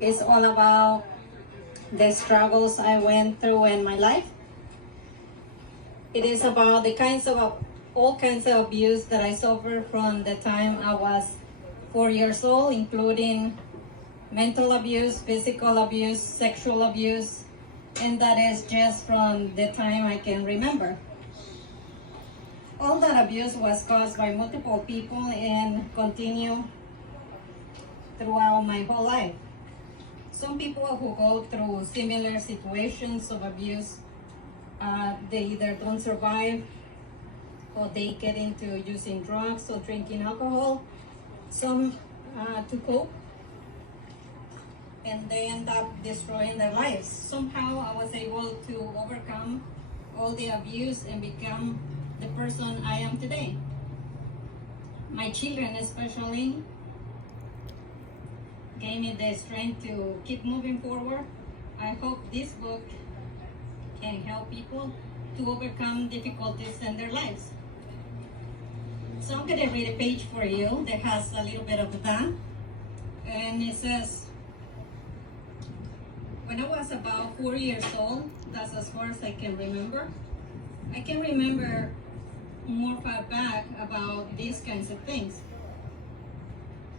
It's all about the struggles I went through in my life. It is about the all kinds of abuse that I suffered from the time I was 4 years old, including mental abuse, physical abuse, sexual abuse, and that is just from the time I can remember. All that abuse was caused by multiple people and continue throughout my whole life. Some people who go through similar situations of abuse, they either don't survive or they get into using drugs or drinking alcohol. Some to cope, and they end up destroying their lives. Somehow I was able to overcome all the abuse and become the person I am today. My children especially gave me the strength to keep moving forward. I hope this book can help people to overcome difficulties in their lives. So I'm going to read a page for you that has a little bit of that. And it says, when I was about 4 years old, that's as far as I can remember. I can remember more far back about these kinds of things.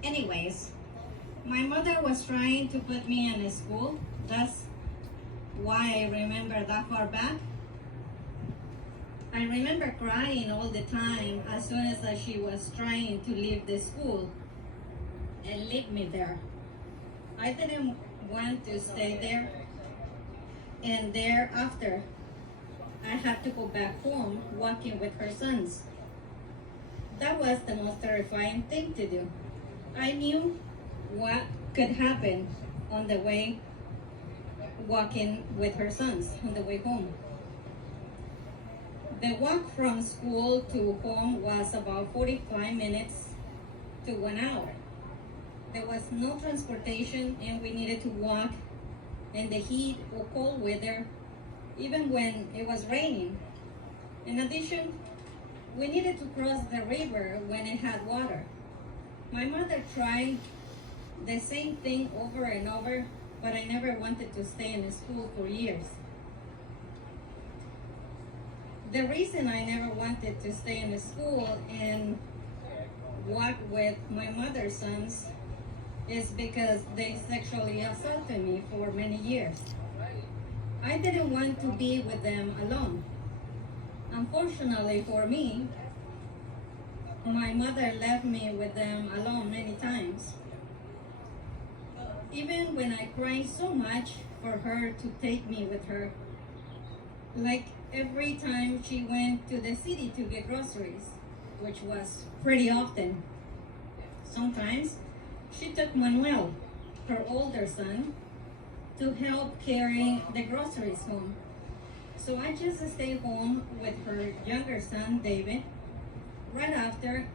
Anyways, my mother was trying to put me in a school. That's why I remember that far back. I remember crying all the time as soon as she was trying to leave the school and leave me there. I didn't want to stay there, and thereafter I had to go back home walking with her sons. That was the most terrifying thing to do. I knew what could happen on the way walking with her sons on the way home. The walk from school to home was about 45 minutes to 1 hour. There was no transportation and we needed to walk in the heat or cold weather, even when it was raining. In addition, we needed to cross the river when it had water. My mother tried the same thing over and over, but I never wanted to stay in school for years. The reason I never wanted to stay in school and walk with my mother's sons is because they sexually assaulted me for many years. I didn't want to be with them alone. Unfortunately for me, my mother left me with them alone many times. Even when I cried so much for her to take me with her, like every time she went to the city to get groceries, which was pretty often. Sometimes she took Manuel, her older son, to help carry the groceries home. So I just stayed home with her younger son, David. Right after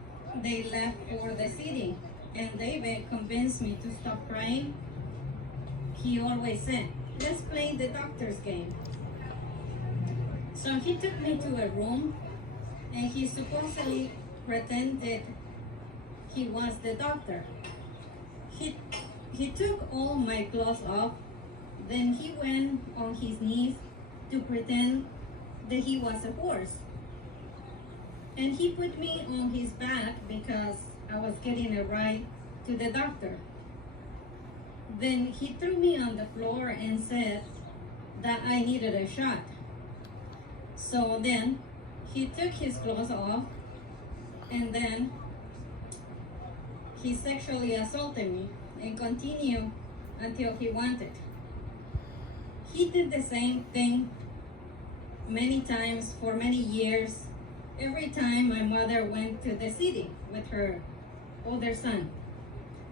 they left for the city, and David convinced me to stop crying. He always said, "Let's play the doctor's game." So he took me to a room, and he supposedly pretended he was the doctor. He took all my clothes off, then he went on his knees to pretend that he was a horse. And he put me on his back because I was getting a ride to the doctor. Then he threw me on the floor and said that I needed a shot. So then he took his clothes off, and then he sexually assaulted me and continued until he wanted. He did the same thing many times for many years, every time my mother went to the city with her older son,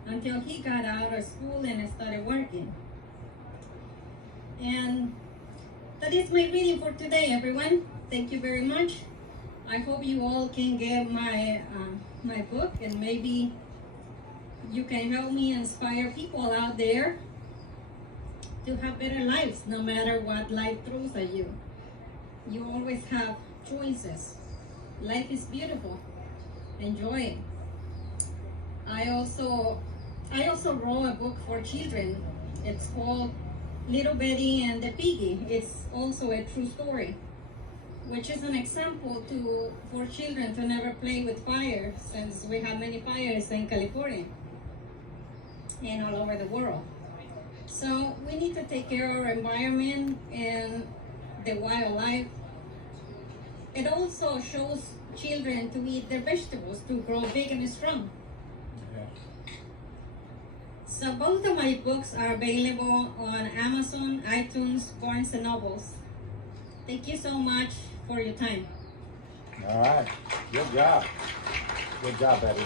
until he got out of school and started working. And that is my reading for today, everyone. Thank you very much. I hope you all can get my book, and maybe you can help me inspire people out there to have better lives, no matter what life throws at you. You always have choices. Life is beautiful. Enjoy it. I also wrote a book for children. It's called Little Betty and the Piggy. It's also a true story, which is an example for children to never play with fire, since we have many fires in California and all over the world. So we need to take care of our environment and the wildlife. It also shows children to eat their vegetables to grow big and strong. So both of my books are available on Amazon, iTunes, Barnes and Nobles. Thank you so much for your time. All right. Good job. Good job, Betty.